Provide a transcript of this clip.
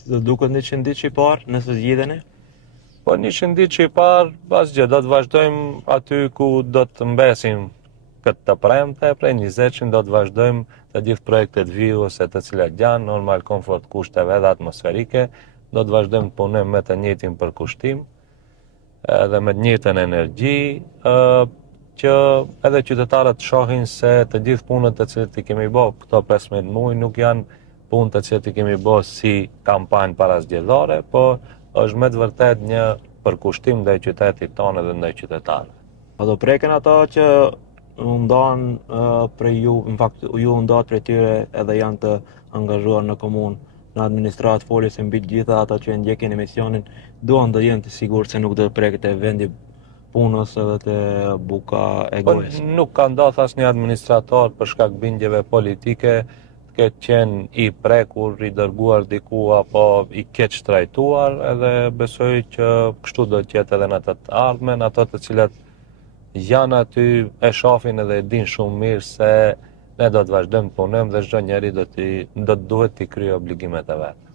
Si do duket 100 ditë që i parë, nëse zgjidheni? Po 100 ditë që i parë, asgjë, do të vazhdojmë aty ku do të mbesim këtë të premte, prej 20 do të vazhdojmë të gjithë projektet vijuse të cilat janë, normal komfort kushteve edhe atmosferike, do të vazhdojmë të punojmë me të njëjtin përkushtim, edhe me të njëjtën energji, që edhe qytetarët shohin se të gjithë punët të cilët i kemi bërë këto 15 muaj nuk janë punë të cilët i kemi bërë si kampanjë parazgjedhore, po është me të vërtet një përkushtim ndaj qytetit tonë dhe ndaj qytetarëve. A do preken ata që ndanë prej ju, në fakt ju ndatë prej tyre edhe janë të angazhuar në komunë, në administratë foljes se mbi të gjitha ata që ndjekin emisionin, duan të jenë të sigurt se nuk do të preket e vendi punës edhe të buka e Po gojës. nuk ka ndodhur asnjë administrator për shkak bindjeve politike të ketë qenë i prekur, i dërguar diku apo i keq trajtuar, edhe besoj që kështu do të jetë edhe në të ardhmen, ato të cilat janë aty e shohin edhe e dinë shumë mirë se ne do të vazhdojmë të punojmë dhe çdo njeri do të duhet të kryejë obligimet e vet.